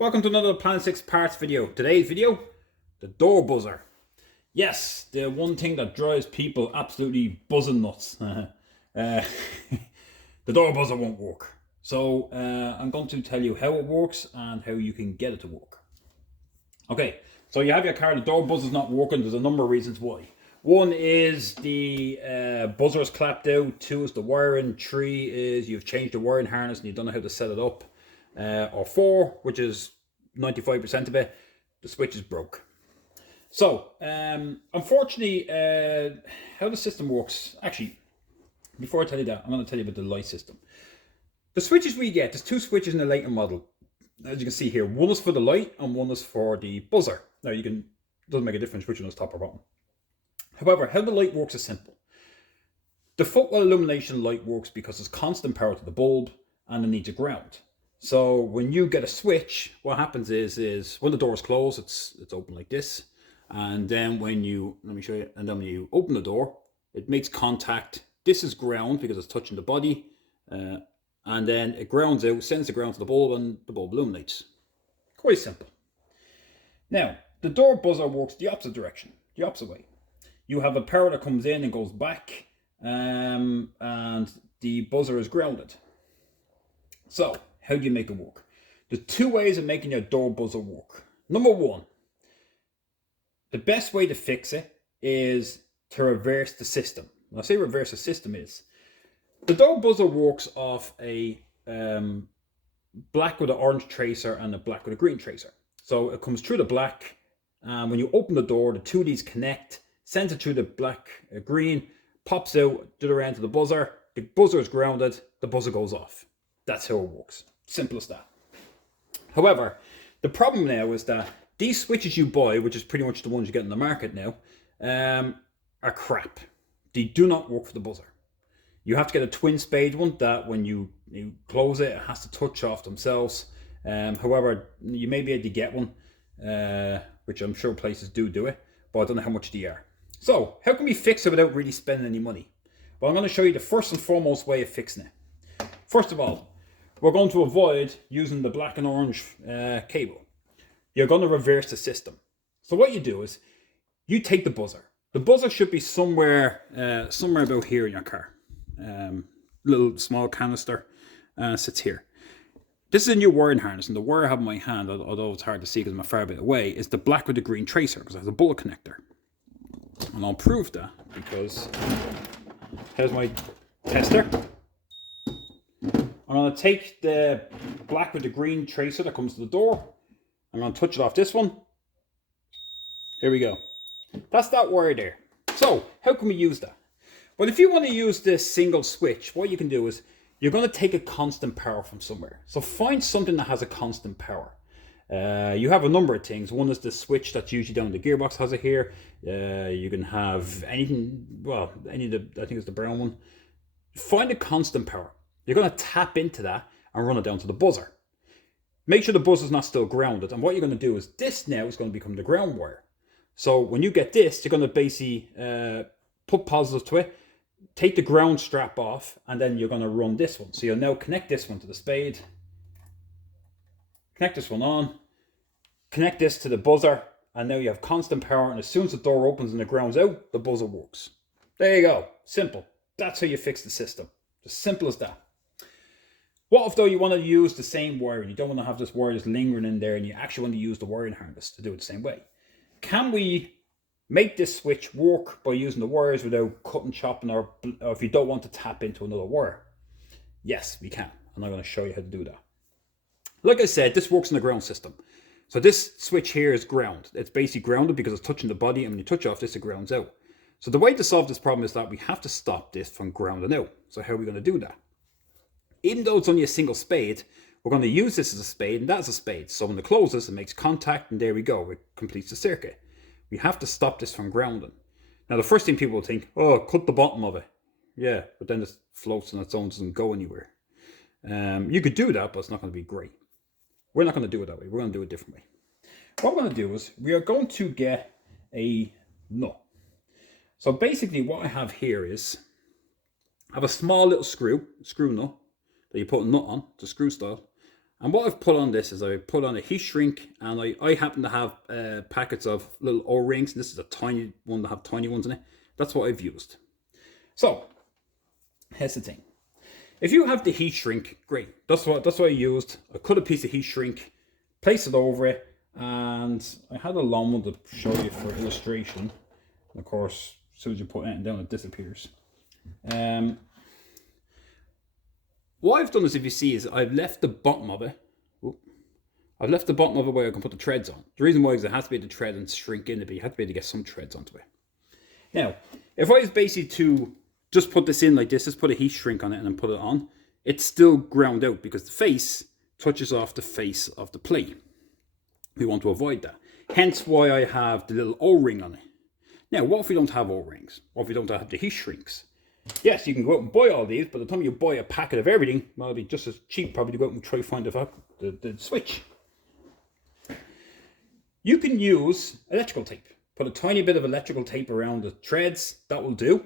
Welcome to another Planet 6 parts video. Today's video, the door buzzer. Yes, the one thing that drives people absolutely buzzing nuts. The door buzzer won't work. So I'm going to tell you how it works and how you can get it to work. Okay, so you have your car, the door buzzer's not working. There's a number of reasons why. One is the buzzer is clapped out. Two is the wiring. Three is you've changed the wiring harness and you don't know how to set it up. Or four, which is 95% of it, the switch is broke. So, unfortunately, how the system works, actually, before I tell you that, I'm going to tell you about the light system. The switches we get, there's two switches in the later model. As you can see here, one is for the light and one is for the buzzer. Now, it doesn't make a difference which one is top or bottom. However, how the light works is simple. The footwell illumination light works because there's constant power to the bulb and it needs a ground. So when you get a switch, what happens is when the door is closed, it's open like this. And then when you, let me show you, and then when you open the door, it makes contact. This is ground because it's touching the body. And then it grounds out, sends the ground to the bulb, and the bulb illuminates. Quite simple. Now, the door buzzer works the opposite direction, the opposite way. You have a power that comes in and goes back, and the buzzer is grounded. So, how do you make it work? There's two ways of making your door buzzer work. Number one, the best way to fix it is to reverse the system. When I say reverse the system is, the door buzzer works off a black with an orange tracer and a black with a green tracer. So it comes through the black, and when you open the door, the two of these connect, sends it through the black, green, pops out to the end of the buzzer is grounded, the buzzer goes off. That's how it works. Simple as that. However, the problem now is that these switches you buy, which is pretty much the ones you get in the market now, are crap. They do not work for the buzzer. You have to get a twin spade one that when you close it, it has to touch off themselves. However, you may be able to get one, which I'm sure places do it, but I don't know how much they are. So, how can we fix it without really spending any money? Well, I'm going to show you the first and foremost way of fixing it. First of all, we're going to avoid using the black and orange cable. You're going to reverse the system. So what you do is you take the buzzer. The buzzer should be somewhere about here in your car. Little small canister sits here. This is a new wiring harness, and the wire I have in my hand, although it's hard to see because I'm a fair bit away, is the black with the green tracer because it has a bullet connector. And I'll prove that because here's my tester. I'm going to take the black with the green tracer that comes to the door. I'm going to touch it off this one. Here we go. That's that wire there. So, how can we use that? Well, if you want to use this single switch, what you can do is you're going to take a constant power from somewhere. So find something that has a constant power. You have a number of things. One is the switch that's usually down the gearbox has it here. You can have anything, well, I think it's the brown one. Find a constant power. You're going to tap into that and run it down to the buzzer. Make sure the buzzer's not still grounded. And what you're going to do is this now is going to become the ground wire. So when you get this, you're going to basically put positive to it, take the ground strap off, and then you're going to run this one. So you'll now connect this one to the spade, connect this one on, connect this to the buzzer, and now you have constant power. And as soon as the door opens and the ground's out, the buzzer works. There you go. Simple. That's how you fix the system. As simple as that. What if though you want to use the same wiring? You don't want to have this wire just lingering in there and you actually want to use the wiring harness to do it the same way. Can we make this switch work by using the wires without cutting, chopping, or if you don't want to tap into another wire? Yes, we can. And I'm going to show you how to do that. Like I said, this works in the ground system. So this switch here is ground. It's basically grounded because it's touching the body, and when you touch off this, it grounds out. So the way to solve this problem is that we have to stop this from grounding out. So how are we going to do that? Even though it's only a single spade, we're going to use this as a spade and that's a spade. So when it closes, it makes contact and there we go. It completes the circuit. We have to stop this from grounding. Now the first thing people will think, oh, cut the bottom of it. Yeah, but then it floats on its own, doesn't go anywhere. You could do that, but it's not going to be great. We're not going to do it that way. We're going to do it a different way. What we're going to do is we are going to get a nut. So basically what I have here is I have a small little screw nut that you put a nut on, it's a screw style, And what I've put on this is I put on a heat shrink, and I happen to have packets of little O-rings. This is a tiny one that have tiny ones in it. That's what I've used. So here's the thing. If you have the heat shrink, great. That's what I used. I cut a piece of heat shrink, place it over it, and I had a long one to show you for illustration. And of course, as soon as you put anything down, it disappears. What I've done is, if you see, is I've left the bottom of it. I've left the bottom of it where I can put the threads on. The reason why is it has to be able to thread and shrink in it, but you have to be able to get some threads onto it. Now, if I was basically to just put this in like this, just put a heat shrink on it and then put it on, it's still ground out because the face touches off the face of the plate. We want to avoid that. Hence why I have the little O-ring on it. Now, what if we don't have O-rings? What if we don't have the heat shrinks? Yes, you can go out and buy all these, but by the time you buy a packet of everything, well, it'll be just as cheap probably to go out and try to find the switch. You can use electrical tape. Put a tiny bit of electrical tape around the threads. That will do,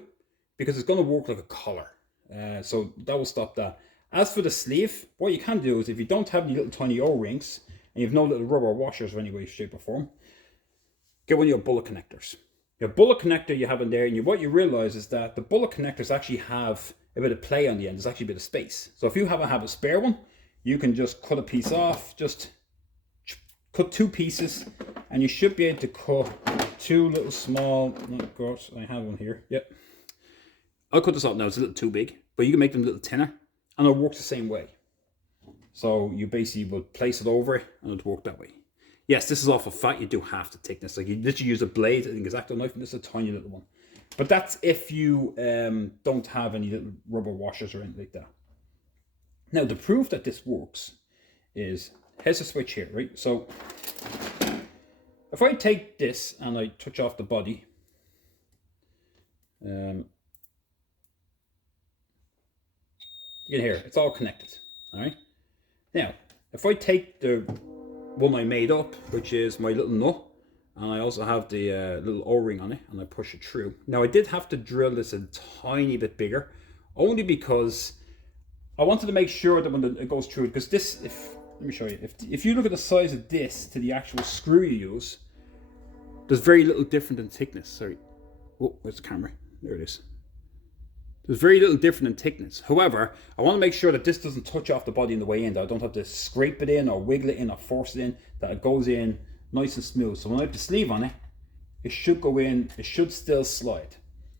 because it's going to work like a collar. So that will stop that. As for the sleeve, what you can do is, if you don't have any little tiny O-rings, and you have no little rubber washers of any way, shape or form, get one of your bullet connectors. Your bullet connector you have in there, and what you realize is that the bullet connectors actually have a bit of play on the end. There's actually a bit of space. So if you have a spare one, you can just cut a piece off, just cut 2 pieces, and you should be able to cut 2 little small, oh gosh, I have one here, yep. I'll cut this off now, it's a little too big, but you can make them a little thinner, and it works the same way. So you basically would place it over it, and it'll work that way. Yes, this is awful fat. You do half the thickness. Like, you literally use a blade, an X-Acto knife, and this is a tiny little one. But that's if you don't have any little rubber washers or anything like that. Now, the proof that this works is, here's a switch here, right? So if I take this and I touch off the body, you can hear it's all connected. All right. Now, if I take the one I made up, which is my little nut, and I also have the little O-ring on it, and I push it through. Now, I did have to drill this a tiny bit bigger, only because I wanted to make sure that when it goes through, because this, let me show you, if you look at the size of this to the actual screw you use, there's very little different in thickness. Sorry, oh, where's the camera? There it is. There's very little different in thickness. However, I want to make sure that this doesn't touch off the body on the way in, that I don't have to scrape it in or wiggle it in or force it in, that it goes in nice and smooth. So when I have the sleeve on it, it should go in, it should still slide.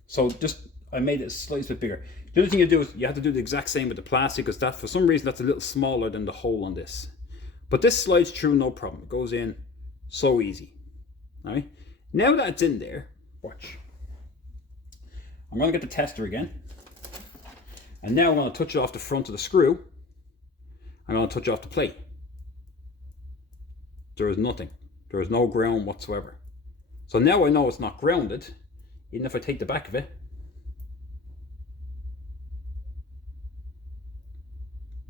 So just, I made it a slightly bit bigger. The other thing you do is you have to do the exact same with the plastic, because that, for some reason, that's a little smaller than the hole on this. But this slides through no problem. It goes in so easy. All right. Now that it's in there, watch. I'm going to get the tester again. And now I'm going to touch it off the front of the screw. I'm going to touch off the plate. There is nothing. There is no ground whatsoever. So now I know it's not grounded, even if I take the back of it.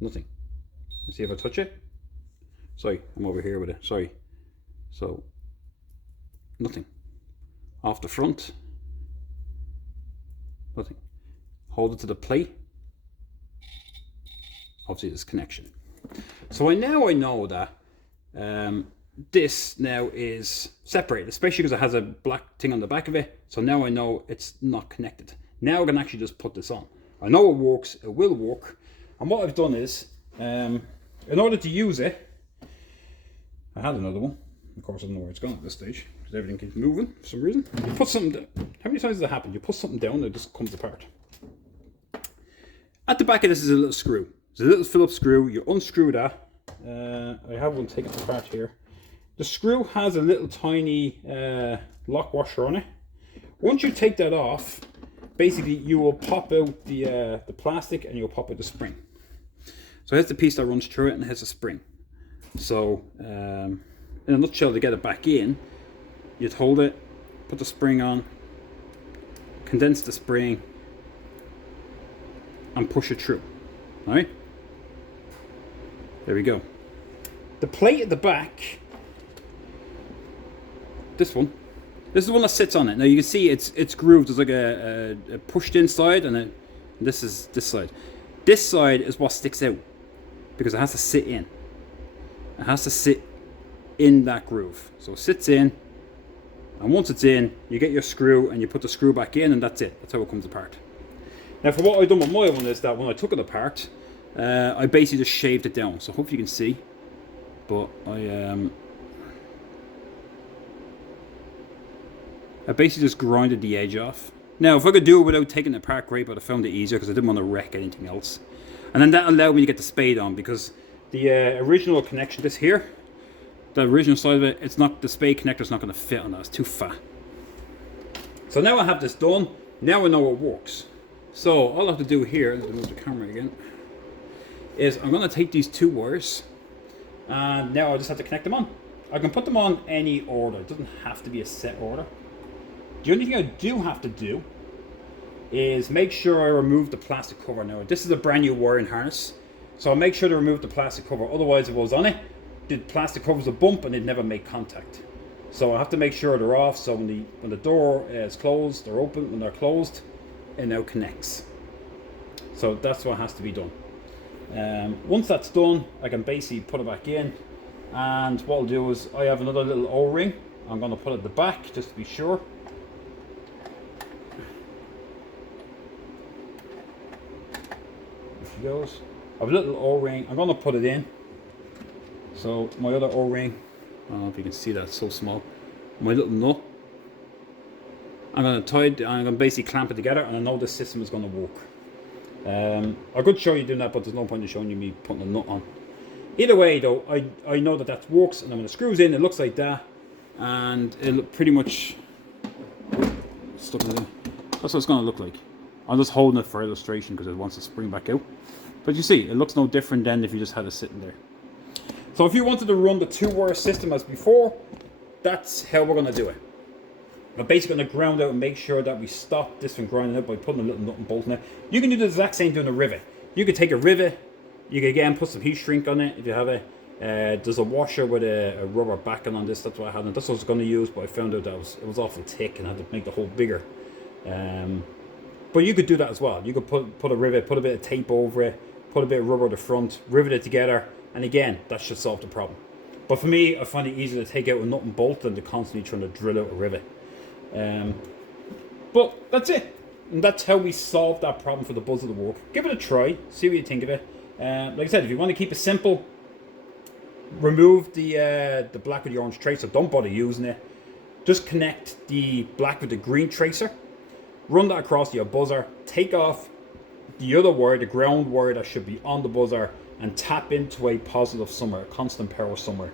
Nothing. Let's see if I touch it. Sorry, I'm over here with it. Sorry. So, nothing. Off the front. Nothing. Hold it to the plate. Obviously, there's connection. So now I know that this now is separated, especially because it has a black thing on the back of it. So now I know it's not connected. Now I can actually just put this on. I know it works. It will work. And what I've done is, in order to use it, I had another one. Of course, I don't know where it's gone at this stage, because everything keeps moving for some reason. You put something down. How many times does that happen? You put something down and it just comes apart. At the back of this is a little screw. It's a little Phillips screw. You unscrew that. I have one taken apart here. The screw has a little tiny lock washer on it. Once you take that off, basically you will pop out the plastic and you'll pop out the spring. So here's the piece that runs through it, and here's the spring. So in a nutshell, to get it back in, you'd hold it, put the spring on, condense the spring, and push it through. All right? There we go. The plate at the back, this one, this is the one that sits on it. Now you can see it's grooved. There's like a pushed in side, and this is this side. This side is what sticks out because it has to sit in. It has to sit in that groove. So it sits in, and once it's in, you get your screw and you put the screw back in, and that's it. That's how it comes apart. Now for what I've done with my one is that when I took it apart, I basically just shaved it down. So hopefully you can see, but I basically just grinded the edge off. Now if I could do it without taking it apart, great, but I found it easier because I didn't want to wreck anything else. And then that allowed me to get the spade on, because the original connection, this here, the original side of it, it's not, the spade connector's not going to fit on that, it's too fat. So now I have this done, now I know it works. So all I have to do here, let's move the camera again, is I'm going to take these two wires, and now I just have to connect them on. I can put them on any order, it doesn't have to be a set order. The only thing I do have to do is make sure I remove the plastic cover. Now this is a brand new wiring harness, so I'll make sure to remove the plastic cover, otherwise if it was on it, the plastic covers a bump and they'd never make contact. So I have to make sure they're off, so when the door is closed, they're open. When they're closed, it now connects. So that's what has to be done. Once that's done, I can basically put it back in, and what I'll do is I have another little O-ring. I'm going to put it at the back just to be sure. There she goes. I have a little O-ring. I'm going to put it in. So my other O-ring, I don't know if you can see that, it's so small. My little nut, I'm going to tie it, I'm going to basically clamp it together, and I know this system is going to work. I could show you doing that, but there's no point in showing you me putting a nut on. Either way though, I know that works, and when it screws in, it looks like that, and it'll pretty much stuck in there. That's what it's going to look like. I'm just holding it for illustration because it wants to spring back out. But you see, it looks no different than if you just had it sitting there. So if you wanted to run the two-wire system as before, that's how we're going to do it. We're basically going to ground out and make sure that we stop this from grinding out by putting a little nut and bolt in it. You can do the exact same doing a rivet. You could take a rivet, you can again put some heat shrink on it if you have it. There's a washer with a rubber backing on this, that's what I had, and that's what I was going to use, but I found out that it was awful thick and I had to make the hole bigger. But you could do that as well. You could put a rivet, put a bit of tape over it, put a bit of rubber at the front, rivet it together, and again, that should solve the problem. But for me, I find it easier to take out a nut and bolt than to constantly trying to drill out a rivet. But that's it. And that's how we solve that problem for the buzz of the warp. Give it a try, see what you think of it. Like I said, if you want to keep it simple, remove the black with the orange tracer, don't bother using it. Just connect the black with the green tracer, run that across your buzzer, take off the other wire, the ground wire that should be on the buzzer, and tap into a positive somewhere, a constant power somewhere.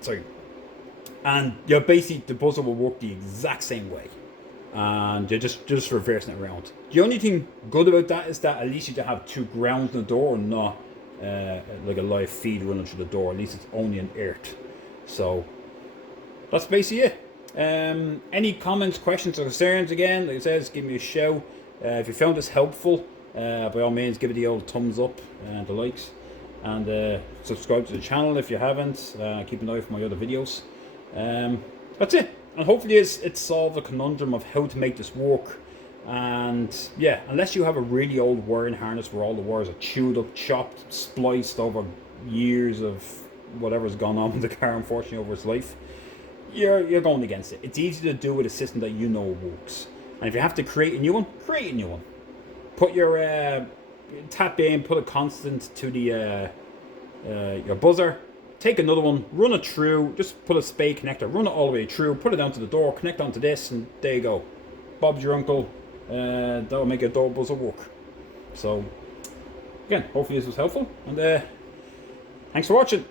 Sorry. And you're basically, the buzzer will work the exact same way. And you're just reversing it around. The only thing good about that is that at least you have two grounds in the door, and not like a live feed running through the door. At least it's only an earth. So that's basically it. Any comments, questions, or concerns, again, like I said, just give me a shout. If you found this helpful, by all means, give it the old thumbs up and the likes, and subscribe to the channel if you haven't. Keep an eye for my other videos. That's it, and hopefully it's solved the conundrum of how to make this work. And yeah, unless you have a really old wiring harness where all the wires are chewed up, chopped, spliced over years of whatever's gone on with the car, unfortunately, over its life, you're going against it. It's easy to do with a system that you know works. And if you have to create a new one, create a new one. Put your tap in, put a constant to the your buzzer, take another one, run it through, just put a spade connector, run it all the way through, put it down to the door, connect onto this, and there you go. Bob's your uncle. That'll make a door buzzer work. So again, hopefully this was helpful, and thanks for watching.